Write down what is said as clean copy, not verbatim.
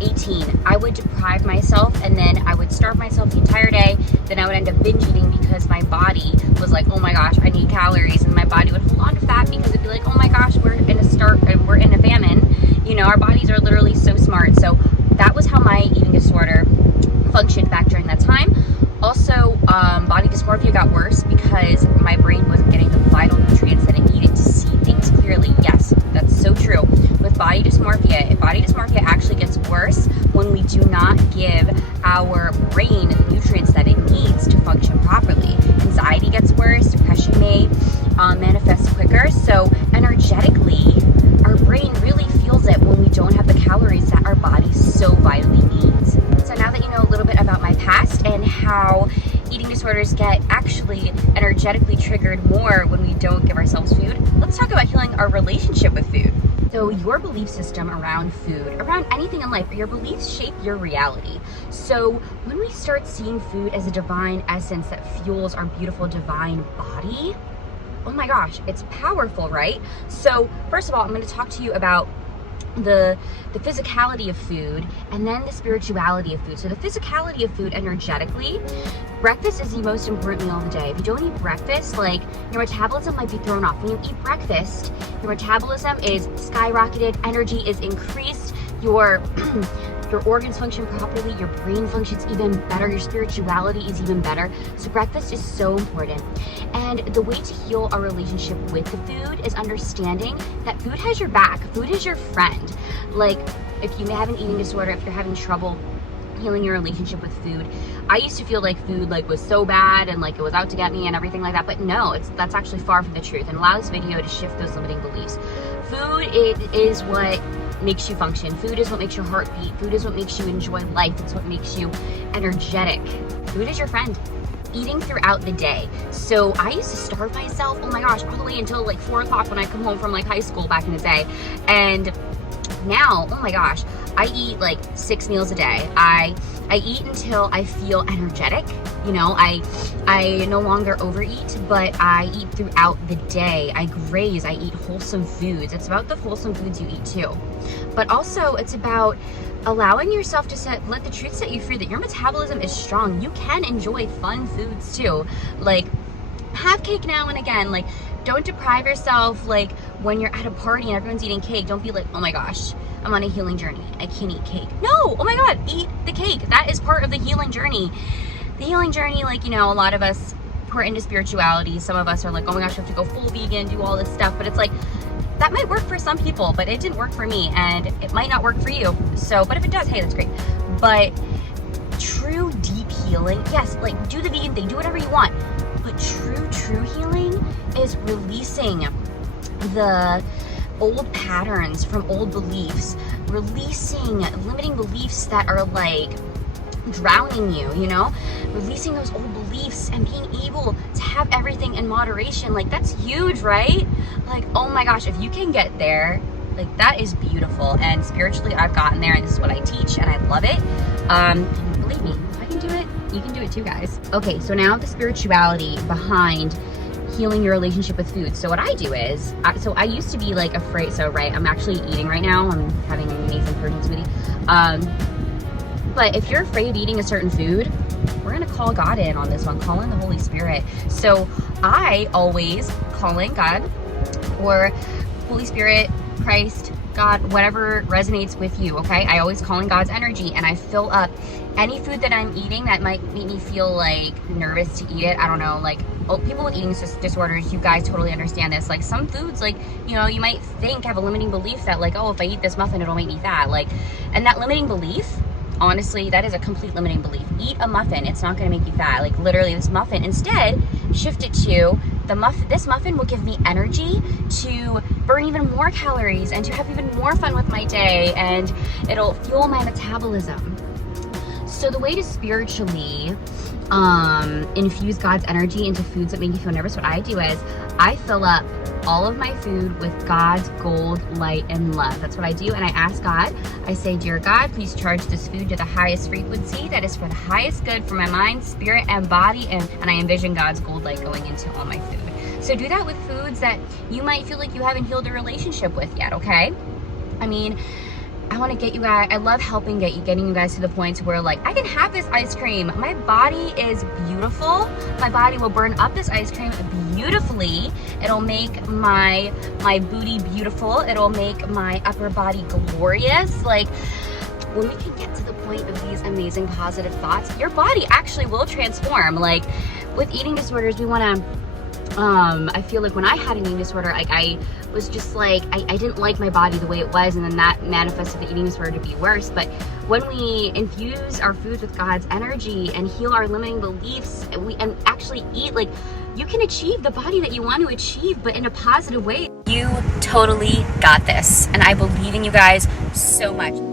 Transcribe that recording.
18. I would deprive myself and then I would starve myself the entire day. Then I would end up binge eating because my body was like, oh my gosh, I need calories. And my body would hold on to fat because it'd be like, oh my gosh, we're in a famine. You know, our bodies are literally so smart. So that was how my eating disorder functioned back during that time. Also, body dysmorphia got worse because my brain wasn't getting the vital nutrients that it needed to see things clearly. Yes, that's so true. With body dysmorphia actually gets worse when we do not give our brain the nutrients that it needs to function properly. Anxiety gets worse, depression may manifest quicker. So energetically, our brain really feels it when we don't have the calories that our body so vitally needs. So now that you know a little bit about my past and how eating disorders get actually energetically triggered more when we don't give ourselves food, let's talk about healing our relationship with food. So your belief system around food, around anything in life, your beliefs shape your reality. So when we start seeing food as a divine essence that fuels our beautiful divine body, oh my gosh, it's powerful, right? So first of all, I'm going to talk to you about the physicality of food and then the spirituality of food. So the physicality of food energetically, breakfast is the most important meal of the day. If you don't eat breakfast, like, your metabolism might be thrown off. When you eat breakfast, your metabolism is skyrocketed, energy is increased, your organs function properly, your brain functions even better, your spirituality is even better. So breakfast is so important. And the way to heal our relationship with the food is understanding that food has your back. Food is your friend. Like, if you have an eating disorder, if you're having trouble healing your relationship with food, I used to feel like food was so bad and like it was out to get me and everything like that, but no, that's actually far from the truth. And allow this video to shift those limiting beliefs. Food, it is what makes you function. Food is what makes your heart beat. Food is what makes you enjoy life. It's what makes you energetic. Food is your friend. Eating throughout the day. So I used to starve myself, oh my gosh, all the way until like 4 o'clock when I come home from like high school back in the day. And now, oh my gosh, I eat like 6 meals a day. I eat until I feel energetic. You know, I no longer overeat, but I eat throughout the day. I graze, I eat wholesome foods. It's about the wholesome foods you eat too. But also it's about allowing yourself to let the truth set you free that your metabolism is strong. You can enjoy fun foods too. Like, have cake now and again. Like, don't deprive yourself. Like, when you're at a party and everyone's eating cake, don't be like, oh my gosh, I'm on a healing journey, I can't eat cake. No, oh my God, eat the cake. That is part of the healing journey. The healing journey, like, you know, a lot of us who are into spirituality, some of us are like, oh my gosh, I have to go full vegan, do all this stuff. But it's like, that might work for some people, but it didn't work for me, and it might not work for you. So, but if it does, hey, that's great. But true deep healing, yes, like, do the vegan thing, do whatever you want. But true healing is releasing the old patterns from old beliefs, releasing limiting beliefs that are like drowning you, you know, releasing those old beliefs and being able to have everything in moderation. Like, that's huge, right? Like, oh my gosh, if you can get there, like, that is beautiful. And spiritually, I've gotten there, and this is what I teach, and I love it. And believe me, if I can do it, you can do it too, guys. Okay, so now the spirituality behind healing your relationship with food. So what I do is, so I used to be like afraid. So right, I'm actually eating right now. I'm having an amazing protein smoothie. But if you're afraid of eating a certain food, we're gonna call God in on this one. Call in the Holy Spirit. So I always call in God or Holy Spirit, Christ, God, whatever resonates with you, okay? I always call in God's energy, and I fill up any food that I'm eating that might make me feel like nervous to eat it. I don't know, like, people with eating disorders, you guys totally understand this. Like, some foods, like, you know, you might have a limiting belief that, like, oh, if I eat this muffin, it'll make me fat. Like, and that limiting belief, honestly, that is a complete limiting belief. Eat a muffin, it's not gonna make you fat. Like, literally, this muffin, instead, shift it to this muffin will give me energy to burn even more calories and to have even more fun with my day, and it'll fuel my metabolism. So the way to spiritually infuse God's energy into foods that make you feel nervous, what I do is I fill up all of my food with God's gold, light, and love. That's what I do. And I ask God, I say, dear God, please charge this food to the highest frequency that is for the highest good for my mind, spirit, and body. And I envision God's gold light going into all my food. So do that with foods that you might feel like you haven't healed a relationship with yet, okay? I mean, I want to get you guys, I love helping getting you guys to the point where like, I can have this ice cream. My body is beautiful. My body will burn up this ice cream beautifully. It'll make my booty beautiful. It'll make my upper body glorious. Like, when we can get to the point of these amazing positive thoughts, your body actually will transform. Like with eating disorders, we want to, I feel like when I had an eating disorder, I was just like, I didn't like my body the way it was, and then that manifested the eating disorder to be worse. But when we infuse our foods with God's energy and heal our limiting beliefs, and actually eat, like, you can achieve the body that you want to achieve, but in a positive way. You totally got this, and I believe in you guys so much.